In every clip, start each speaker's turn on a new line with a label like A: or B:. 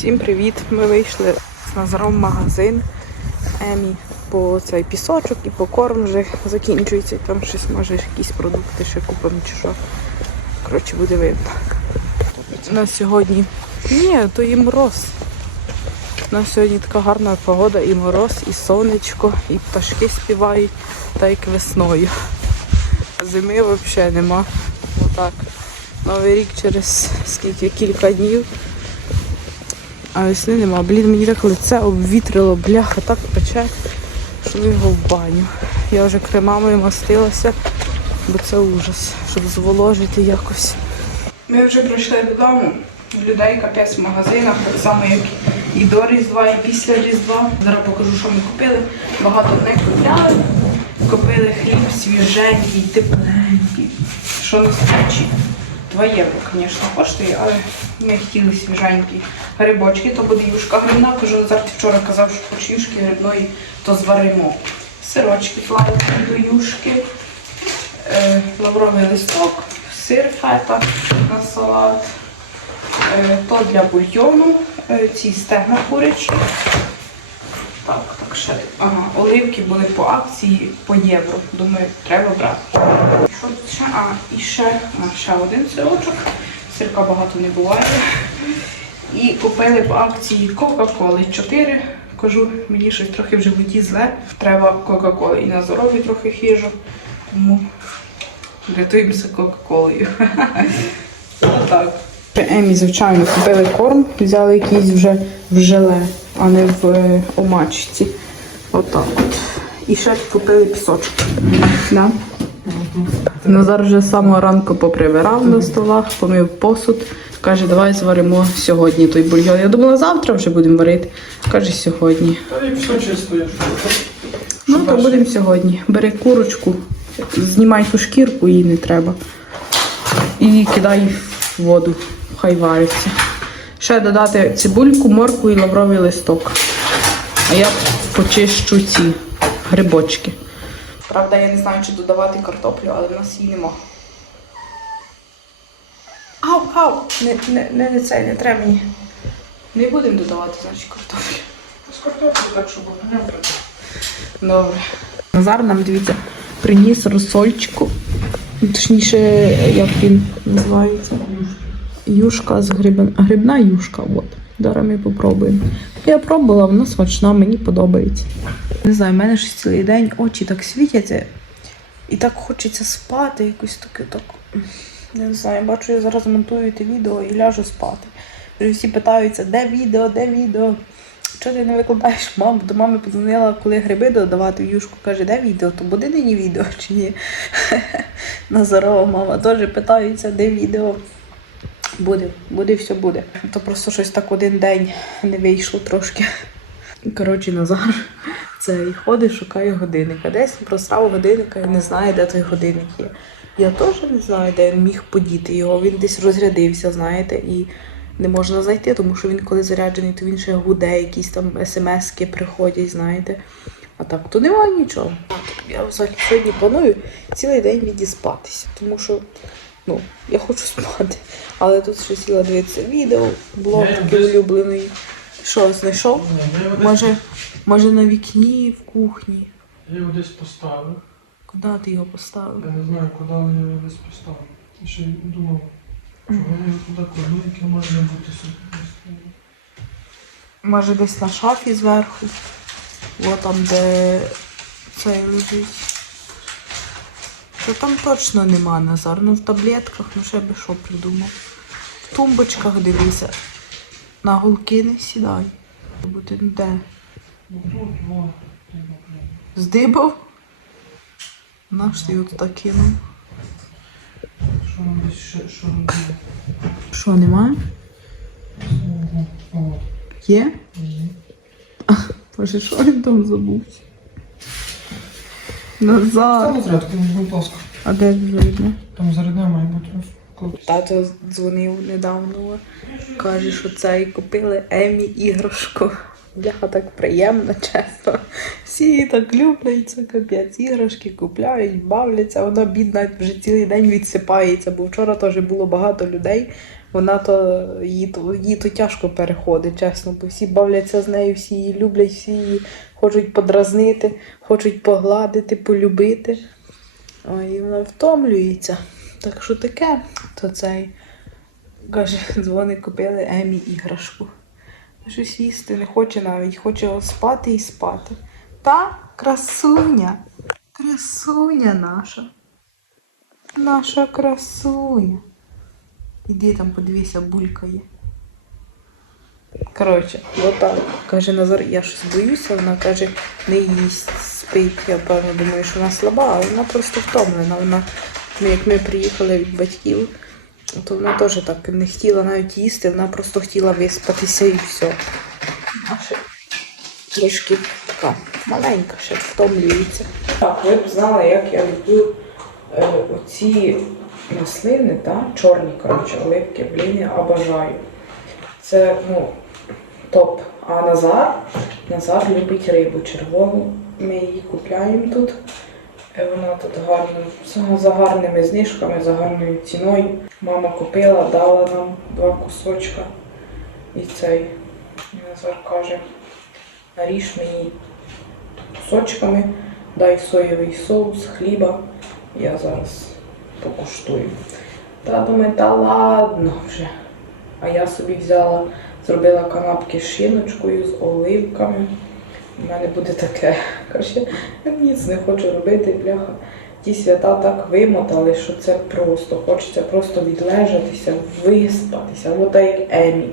A: Всім привіт! Ми вийшли з Назаром в магазин Емі по цей пісочок і по корм вже закінчується. Там щось може якісь продукти ще купимо чи що. Коротше, буде видно. У нас сьогодні. Ні, то і мороз. У нас сьогодні така гарна погода, і мороз, і сонечко, і пташки співають, так як весною. Зими взагалі нема. Отак. Новий рік через скільки кілька днів. А весни нема. Блін, мені так лице обвітрило, бляха, так пече, що його в баню. Я вже кремами мастилася, бо це ужас, щоб зволожити якось. Ми вже прийшли додому. Людей капець в магазинах, так само як і до Різдва, і після Різдва. Зараз покажу, що ми купили. Багато не купляли. Купили хліб свіженький, тепленький. Що на смачі. 2 євро, звісно, коштує, але ми хотіли свіженькі грибочки, то буде юшка грибна. Кажу, Назар, вчора казав, що хоч юшки грибної, то зваримо. Сирочки плавати до юшки, е, лавровий листок, сир фета на салат, е, то для бульйону, е, ці стегна курячі. Так, так, ще. Ага, оливки були по акції по євро. Думаю, треба брати. Що тут ще? А, і ще, а, ще один сирочок. Сирка багато не буває. І купили по акції Кока-Коли 4. Кажу, мені щось трохи в животі зле. Треба Кока-Коли. І на здоров'я трохи хижу. Тому рятуємося Кока-Колою. Отак. Емі, звичайно, купили корм, взяли якийсь вже в желе, а не в е, омачці. Отак от. І ще купили пісочок. Да? Назар вже з самого ранку поприбирав на столах, помив посуд. Каже, давай зваримо сьогодні той бульйон. Я думала, завтра вже будемо варити. Каже, сьогодні.
B: Та чисто,
A: Ну, то будемо сьогодні. Бери курочку, знімай ту шкірку, їй не треба. І кидай в воду, хай вариться. Ще додати цибульку, моркву і лавровий листок. А я почищу ці грибочки. Правда, я не знаю, чи додавати картоплю, але в нас її нема. Ау, ау! Не, не, не, не це, не треба мені. Не будемо додавати, значить, картоплю.
B: З картоплі так, щоб не брати.
A: Добре. Назар нам, дивіться, приніс розсольчику. Точніше, як він називається? Юшка з грибом. Грибна юшка. От. Зараз попробуємо. Я пробувала, вона смачна, мені подобається. Не знаю, в мене ж цілий день очі так світяться. І так хочеться спати, якось таке так. Не знаю, бачу, я зараз монтую те відео і ляжу спати. Вже всі питаються, де відео, де відео. Чого ти не викладаєш маму? До мами подзвонила, коли гриби додавати в юшку, каже, де відео? То буде нині відео чи ні? Назарова мама теж питається, де відео. Буде, буде, все буде. То просто щось так один день не вийшло трошки. Коротше, Назар цей ходить, шукає годинника. Десь просрав годинника і не знає, де той годинник є. Я теж не знаю, де він міг подіти його. Він десь розрядився, знаєте, і не можна зайти, тому що він коли заряджений, то він ще гуде, якісь там смски приходять, знаєте. А так, то немає нічого. Я взагалі сьогодні планую цілий день відіспатися, тому що ну, я хочу спати. Але тут ще сіла дивитися відео, блог такий улюблений. Що, знайшов?
B: Десь,
A: Може, може на вікні, в кухні.
B: я його десь поставив.
A: Куди ти його поставив?
B: Я не знаю, куди але я його десь поставив. І ще думав, чого я його туди кладу, яке можна бути собі.
A: Може десь на шафі зверху. О, там, де цей лежить. Та там точно нема Назар. Ну в таблетках, ну ще би що придумав. В тумбочках дивися. На голки не сідай. Ти де? Здибав? Наш ти його туди кинув.
B: Що нам ще, що?
A: Що, немає? Є? Боже, що він там забувся?
B: Там
A: Назар.
B: зарядку, будь ласка.
A: А де видно?
B: Там зарядна має бути.
A: Тато дзвонив недавно, каже, що це і купили Емі іграшку. Бляха, так приємно, чесно. Всі її так люблять, це капець. Іграшки купляють, бавляться. Вона бідна вже цілий день відсипається, бо вчора теж було багато людей. Вона то їй, то їй то тяжко переходить, чесно, бо всі бавляться з нею, всі її люблять, всі її хочуть подразнити, хочуть погладити, полюбити. Ой, і вона втомлюється. Так що таке, то цей каже, дзвони купили Емі іграшку. Щось їсти не хоче навіть, хоче спати і спати. Та красуня, красуня наша. Наша красуня. Іди там подивися, булькає. Коротше, отак. Каже Назар, я щось боюся, вона каже, не їсть, спить. Я певно думаю, що вона слаба, але вона просто втомлена. Вона, ну, як ми приїхали від батьків, то вона теж так не хотіла навіть їсти, вона просто хотіла виспатися і все. А ще трішки така маленька, ще втомлюється. Так, ви б знали, як я люблю е, оці маслини, та, чорні, коротше, оливки, блін, я обожаю. Це, ну, топ. А Назар, Назар любить рибу червону. Ми її купляємо тут. Е, Вона тут гарно, за гарними знижками, за гарною ціною. Мама купила, дала нам два кусочка. І цей Назар каже, наріж мені кусочками, дай соєвий соус, хліба. Я зараз покуштую. Та думаю, та ладно вже. А я собі взяла, зробила канапки шиночкою, з оливками. У мене буде таке. Коротше, я ніц не хочу робити, бляха. Ті свята так вимотали, що це просто. Хочеться просто відлежатися, виспатися, от так як Емі.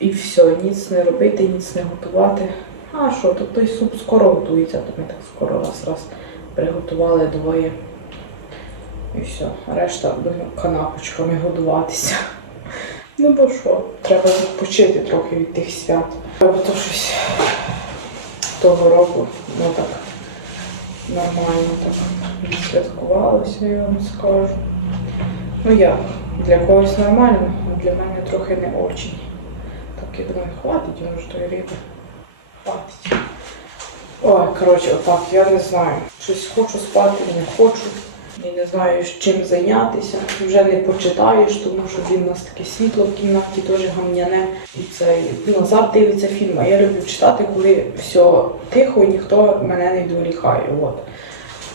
A: І все, ніц не робити, ніц не готувати. А що, то той суп скоро готується, то ми так скоро раз-раз приготували двоє. І все. Решта будемо канапочками годуватися. Ну бо що, треба відпочити трохи від тих свят. Треба то щось того року, ну так нормально так відсвяткувалося, я вам скажу. Ну як, для когось нормально, а для мене трохи не очень. Так я думаю, хватить ж тої риби. Хватить. Ой, коротше, отак, я не знаю. Щось хочу спати, не хочу. Я не знаю, з чим зайнятися. Вже не почитаєш, тому що він у нас таке світло в кімнаті, теж гамняне. І це Назар дивиться фільм. А я люблю читати, коли все тихо і ніхто мене не відволікає. От.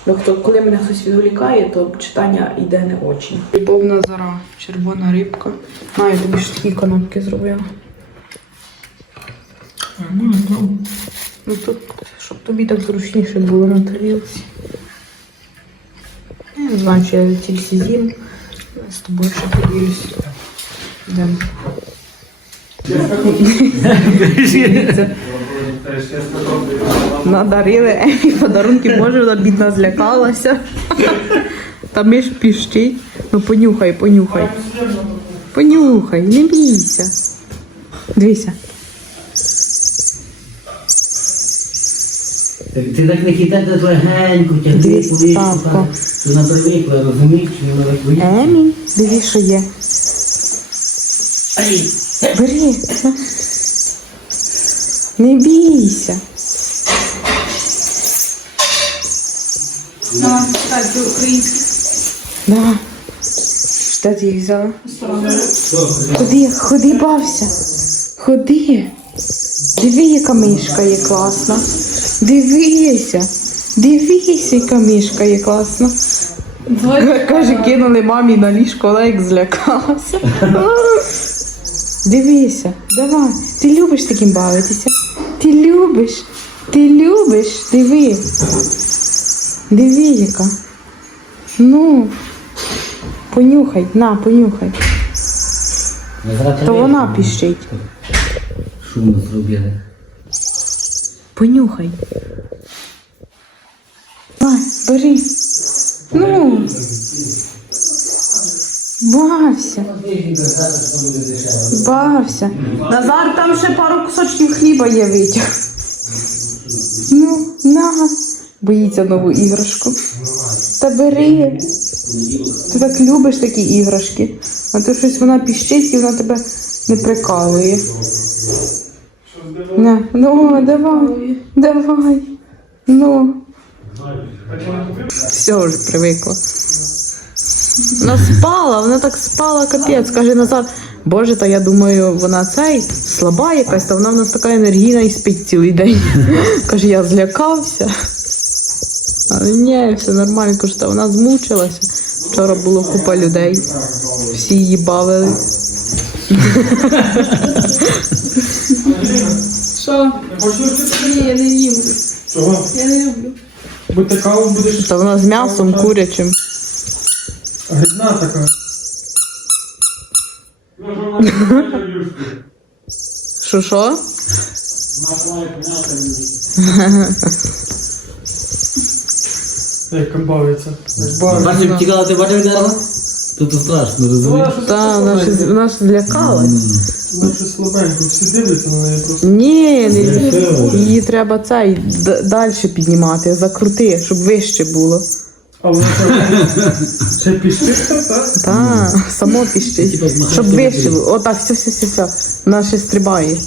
A: Ну, хто, коли мене хтось відволікає, то читання йде не очень. Любов Назара, червона рибка. А, я тобі ж такі канапки зробила. Ну тут, щоб тобі так зручніше було на тарілці. Не знаю, чи я тільки з'їм. З тобою ще поділюсь. Йдемо. Надарили Емі подарунки, боже, вона бідна злякалася. Та ми ж піщить. Ну понюхай, понюхай. Понюхай, не бійся. Дивися.
C: Ти так не хітай так легенько, тягни
A: папко.
C: то вона привикла, розумієш, що вона так боїться.
A: Емі, дивись, що є.
C: Ай!
A: Бери. Не бійся. Да. Що ти їх взяла? Ходи, ходи, бався. Ходи. Диви, яка мишка є класна. Дивися. Дивися, яка мишка є класна. Каже, кинули мамі на ліжко, вона як злякалася. Дивися, давай. Ти любиш таким бавитися? Ти любиш? Ти любиш? Диви. Диви, яка. Ну. Понюхай, на, понюхай. То вона піщить.
C: Шумно зробили.
A: Понюхай. Давай, бери. Ну. Бався. Бався. Назар, там ще пару кусочків хліба є витяг. Ну, на. Боїться нову іграшку. Та бери. Ти так любиш такі іграшки. А то щось вона піщить і вона тебе не прикалує. На, ну, давай, давай. Ну. Все вже привикла. Вона спала, вона так спала, капець. Каже Назар, Боже, та я думаю, вона цей слаба якась, та вона в нас така енергійна і спить цілий день. Каже, я злякався. Але ні, все нормально, каже, та вона змучилася. Вчора було купа людей. Всі її бавили. Що? Ні, я не їм.
B: Чого?
A: Я не люблю.
B: Бо каву будеш
A: Та вона з м'ясом курячим.
B: грибна така.
A: Що що?
B: Як бавиться. Як бавиться.
C: Бачив, тікала, ти бачив дерево? Тут страшно, розумієш?
A: Та, вона ж вона ж злякалась.
B: Вона щось слабенько. Всі дивляться на неї просто.
A: Ні, не її треба цей д- далі піднімати, закрути, щоб вище було.
B: А вона так. Ще піштишка, так?
A: Та, само піщить. Щоб вище було. Отак, все, все, все, все. Вона ще стрибає.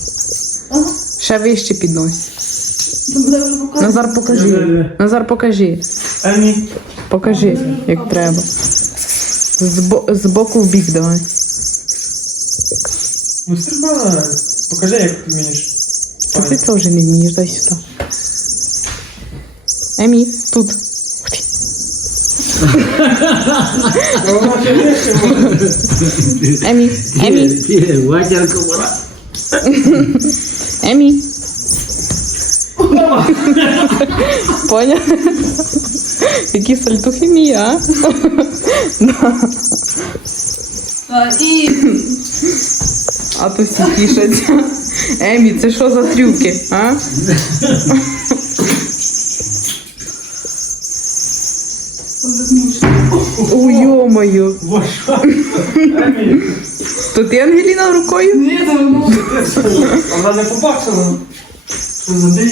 A: Ще вище піднось. Назар, покажи. Назар, покажи. Покажи, як треба. З, бо- з боку в бік давай.
B: Ну стрибай. Покажи, як ти вмієш.
A: Та ти теж не вмієш, дай сюди. Емі, тут. Ух ти.
B: А вона ще вище може.
A: Емі, Емі,
C: Ватер комара.
A: Емі. Поняв? Які сальтухи мій, а? А то всі тішаться. Емі, це що за трюки, а? Ой, йо-моє.
B: Емі.
A: То ти Ангеліна рукою?
B: Ні. А Вона не побачила. Ти?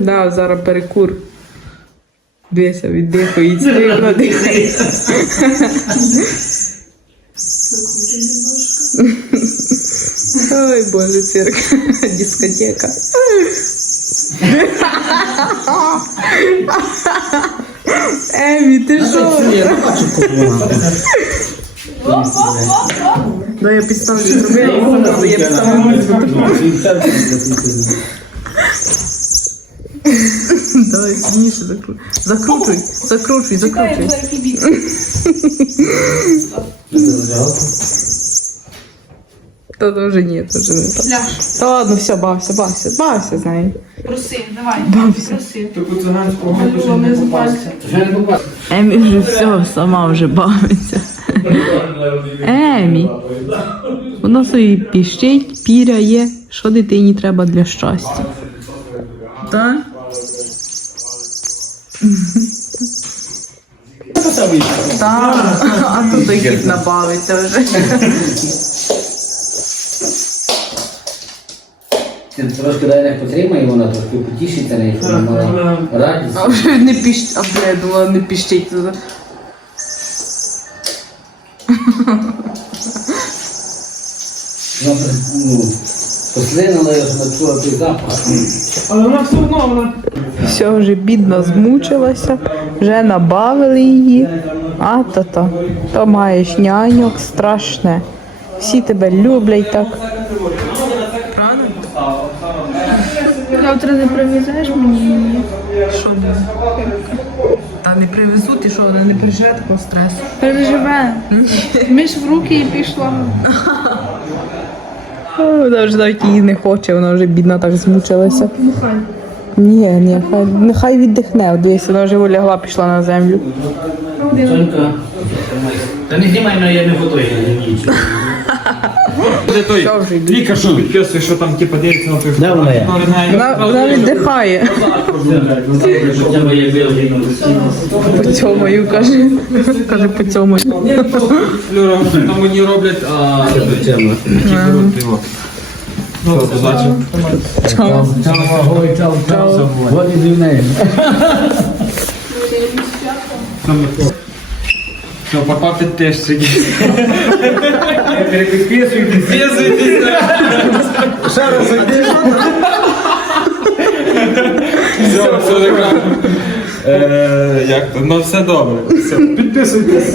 A: Да, зараз перекур. Дивися, віддихається. Ти вона дихає. Ой, боже, цирк. Дискотека. Емі, ти що? Да, я підставлю зроби, я не я підставлю. Давай сильніше закручуй. Закручуй, закручуй, закручуй. Та тоже ні, тоже не так. Та ладно, все, бався, бався, бався з нею.
D: Проси, давай,
A: Бався.
D: проси.
B: Таку циганську году не попасться.
C: Вже не побачив.
A: Емі вже все, сама вже бавиться. Емі. Воно собі піщить, піряє. Що дитині треба для щастя? Так? Так, а тут кіт набавиться вже.
C: Трошки дай не потримай, вона трошки потішиться, не мала радість.
A: А вже не піщить, а бля, я думала, не піщить туди.
C: Ну, послинула, я чула той запах.
B: Але вона все одно, вона
A: Все, вже бідно змучилася, вже набавили її. А то то, то маєш няньок страшне. Всі тебе люблять так. Правильно?
D: Завтра не привезеш мені?
A: Що буде? Та не привезуть і що, вона не переживе такого стресу.
D: Переживе. Ми ж в руки і пішла.
A: Вона вже навіть її не хоче, вона вже бідна так змучилася. Ні, ні, хай, нехай віддихне. Дивись, вона вже лягла, пішла на землю.
C: Сонька. Та не знімай, але я не готую,
B: Віка, що підписує, що там типу дивиться на той
C: Де вона є?
A: Вона, віддихає. По цьомою каже. Каже, по цьомою.
B: Там мені роблять, а
C: Тема.
B: беруть його. Ну, удачі.
C: Вот і звільняємо.
B: Все, пока підписчики. Підписуйтесь. Підписуйтесь. Ще раз зайди. Все, все прекрасно.
E: Е, як то? Ну все добре. Все, підписуйтесь.